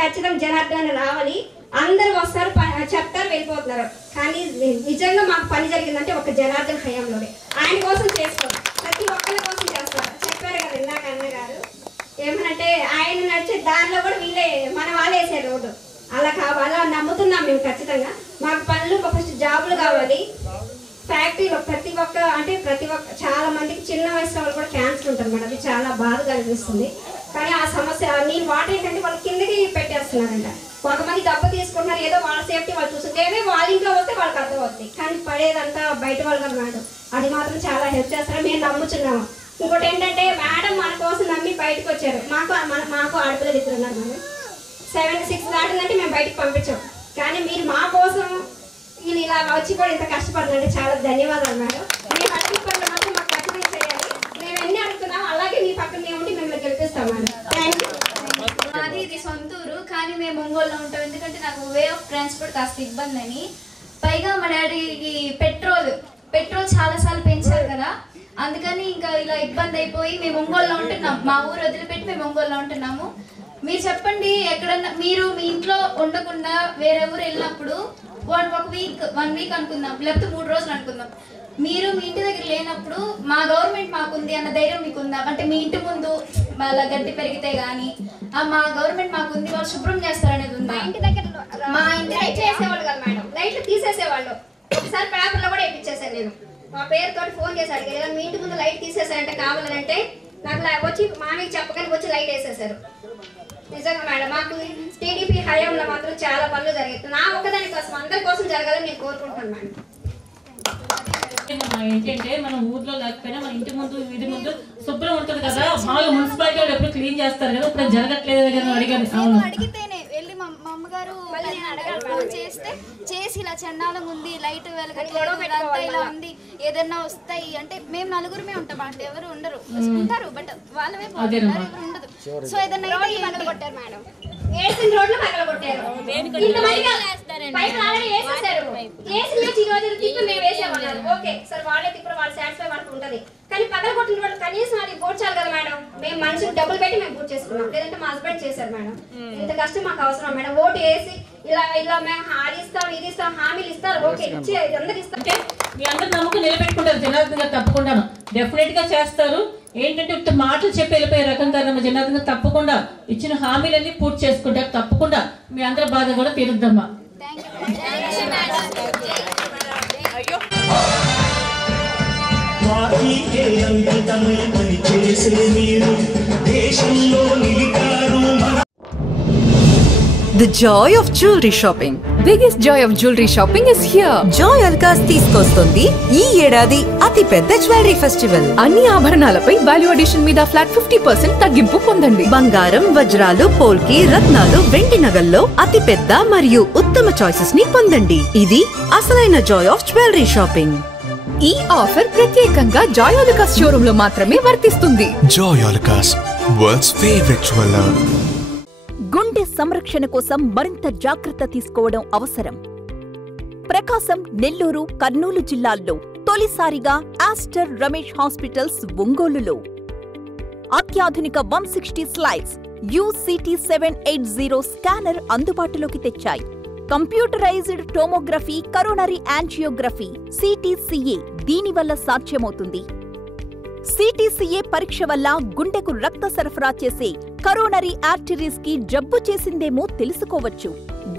ఖచ్చితంగా జనార్దన్ రావాలి, అందరూ వస్తారు, చెప్తారు, వెళ్ళిపోతున్నారు. కానీ నిజంగా మాకు పని జరిగిందంటే ఒక జనార్దన్ హయాంలోనే. ఆయన కోసం చేసుకోరు, ప్రతి ఒక్కరి కోసం చేస్తారు. చెప్పారు కదా ఇందాక అన్నగారు ఏమనంటే ఆయన నడిచే దారిలో కూడా వీళ్ళే మన వాళ్ళు వేసారు రోడ్డు. అలా నమ్ముతున్నాం మేము. ఖచ్చితంగా మాకు పనులు, ఫస్ట్ జాబులు కావాలి. ఫ్యాక్టరీలో ప్రతి ఒక్క చాలా మందికి చిన్న వయసులో వాళ్ళు కూడా క్యాన్సర్ ఉంటుంది మేడం. అది చాలా బాధగా అనిపిస్తుంది. కానీ ఆ సమస్య నేను వాటర్ ఏంటంటే వాళ్ళు కిందకి పెట్టేస్తున్నారంట. కొంతమంది డబ్బు తీసుకుంటున్నారు, ఏదో వాళ్ళ సేఫ్టీ వాళ్ళు చూస్తుంటే వాళ్ళ ఇంట్లో వస్తే వాళ్ళకి అర్థమవుతుంది. కానీ పడేదంతా బయట వాళ్ళు కదా మేడం. అది మాత్రం చాలా హెల్ప్ చేస్తారని మేము నమ్ముతున్నాము. ఇంకోటి ఏంటంటే మేడం మన కోసం నమ్మి బయటకు వచ్చారు. మాకు ఆడపిల్లలు 2 ఉన్నారు మేడం. 7-6 దాటిందంటే మేము బయటకు పంపించాం. కానీ మీరు మా కోసం వీళ్ళు ఇలా వచ్చి కూడా ఇంత కష్టపడుతుందంటే చాలా ధన్యవాదాలు మేడం. మేము అడిగిన పనులు మాత్రం మాకు ఖచ్చితంగా చేయాలి. మేము ఎన్ని అడుగుతున్నాం అలాగే మీ పక్కన ఉండి మిమ్మల్ని గెలిపిస్తాం మేడం. Thank you. మాది ఇది సొంతూరు, కానీ మేము ఒంగోలులో ఉంటాం. ఎందుకంటే నాకు వే ఆఫ్ ట్రాన్స్పోర్ట్ కాస్త ఇబ్బంది అని. పైగా మా డాడీకి పెట్రోల్ చాలాసార్లు పెంచారు కదా, అందుకని ఇంకా ఇలా ఇబ్బంది అయిపోయి మేము ఒంగోలులో ఉంటున్నాం. మా ఊరు వదిలిపెట్టి మేము ఒంగోలులో ఉంటున్నాము. మీరు చెప్పండి, ఎక్కడన్నా మీరు మీ ఇంట్లో ఉండకుండా వేరే ఊరు వెళ్ళినప్పుడు 1 వీక్ అనుకుందాం, లేకపోతే 3 రోజులు అనుకుందాం. మీరు మీ ఇంటి దగ్గర లేనప్పుడు మా గవర్నమెంట్ మాకుంది అన్న ధైర్యం మీకు ఉందా? అంటే మీ ఇంటి ముందు వాళ్ళ గడ్డి పెరిగితే గానీ మా గవర్నమెంట్ మాకుంది, వాళ్ళు శుభ్రం చేస్తారనేది ఉందా? మా ఇంటి లైట్ చేసేవాళ్ళు కదా మేడం, లైట్లు తీసేసేవాళ్ళు. ఒకసారి పేపర్లో కూడా వేయించేసాను నేను. మా పేరుతో ఫోన్ చేసి అడిగారు, మీ ఇంటి ముందు లైట్ తీసేసారంటే కావాలంటే నాకు వచ్చి మామయ్య చెప్పగానే వచ్చి లైట్ వేసేసారు. నిజంగా మేడం మాకు టీడీపీ హయాంలో మాత్రం చాలా పనులు జరిగాయి. నా ఒక్కదాని కోసం అందరి కోసం జరగాలని నేను కోరుకుంటున్నాను మేడం. ఏంటంటే మనం ఊర్లో లేకపోయినా మన ఇంటి ముందు వీధి ముందు శుభ్రం ఉంటుంది కదా, మామూలు మున్సిపాలిటీ వాళ్ళు ఎప్పుడు క్లీన్ చేస్తారు కదా, ఇప్పుడు జరగట్లేదు కదా అడిగాను. అడిగితేనే వెళ్ళి మా అమ్మగారు ఫోన్ చేసి ఇలా చండాలంగా ఉంది, లైట్ వెలగట్లేదు, ఇలా ఉంది, ఏదన్నా వస్తాయి అంటే మేము 4గురమే ఉంటాం అంటే ఎవరు ఉండరు, ఉంటారు బట్ వాళ్ళవే ఎవరు ఉండదు. సో ఏదన్నా కొట్టారు మేడం, వేసిన రోడ్లు పగల కొట్టారు. ఓకే సార్, వాళ్ళే తిప్పడం వాళ్ళు సాటిస్ఫై మనకు ఉంటుంది. కానీ పగల కొట్టిన రోడ్లు కనీసం అది పూడ్చాలి కదా మేడం. మేము మనుషులు డబ్బులు పెట్టి మేము పూర్తి చేసుకున్నాం, లేదంటే మా హస్బెండ్ చేశారు మేడం. ఇంత కష్టం మాకు అవసరం మేడం. ఓటు వేసి ఇలా మేము అది ఇస్తాం ఇది ఇస్తాం హామీలు ఇస్తారు, ఓకే ఇచ్చే అందరికి ఇస్తాం. మీ అందరు నమ్మకం నిలబెట్టుకుంటారు జనార్దన్ గారు, తప్పకుండా డెఫినెట్ గా చేస్తారు. ఏంటంటే మాటలు చెప్పి వెళ్ళిపోయే రకం కాదు జనార్దన్ గారు, తప్పకుండా ఇచ్చిన హామీలన్నీ పూర్తి చేసుకుంటారు. తప్పకుండా మీ అందరి బాధ కూడా తీరుద్దమ్మా. The joy of jewelry shopping. Biggest joy of jewelry shopping is here. Joy Alucas తీసుకొస్తుంది ఈ ఏడాది అతి పెద్ద జ్యువెలరీ ఫెస్టివల్. అన్ని ఆభరణాలపై వాల్యూ అడిషన్ మీద ఫ్లాట్ 50% తగ్గింపు పొందండి. బంగారం, వజ్రాలు, పోల్కి, రత్నాలు, వెండి నగల్లో అతి పెద్ద మరియు ఉత్తమ చాయిసెస్ ని పొందండి. ఇది అసలైన జాయ్ ఆఫ్ జ్యువెలరీ షాపింగ్. ఈ ఆఫర్ ప్రత్యేకంగా జాయ్ అలుకాస్ షోరూమ్ లో మాత్రమే వర్తిస్తుంది. Joy Alukkas, world's favourite jeweller. గుండె సంరక్షణ కోసం మరింత జాగ్రత్త తీసుకోవడం అవసరం. ప్రకాశం, నెల్లూరు, కర్నూలు జిల్లాల్లో తొలిసారిగా ఆస్టర్ రమేష్ హాస్పిటల్స్ ఒంగోలులో అత్యాధునిక 160 స్లైడ్స్ UCT780 స్కానర్ అందుబాటులోకి తెచ్చాయి. Computerised tomography, coronary angiography, CTCA దీనివల్ల సాధ్యమవుతుంది. CTCA పరీక్ష వల్ల గుండెకు రక్త సరఫరా చేసే కరోనరీ ఆర్టరీస్ కి జబ్బు చేసిందేమో తెలుసుకోవచ్చు.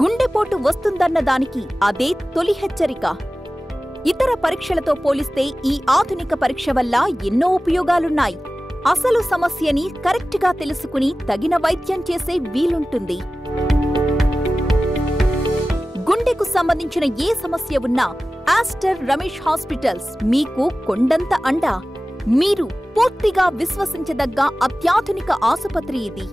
గుండెపోటు వస్తుందన్న దానికి అదే తొలి హెచ్చరిక. ఇతర పరీక్షలతో పోలిస్తే ఈ ఆధునిక పరీక్ష వల్ల ఎన్నో ఉపయోగాలున్నాయి. అసలు సమస్యని కరెక్ట్గా తెలుసుకుని తగిన వైద్యం చేసే వీలుంటుంది. గుండెకు సంబంధించిన ఏ సమస్య ఉన్నా ఆస్టర్ రమేష్ హాస్పిటల్స్ మీకు కొండంత అండ. మీరు పూర్తిగా విశ్వసించదగ్గ అత్యాధునిక ఆసుపత్రి ఇది.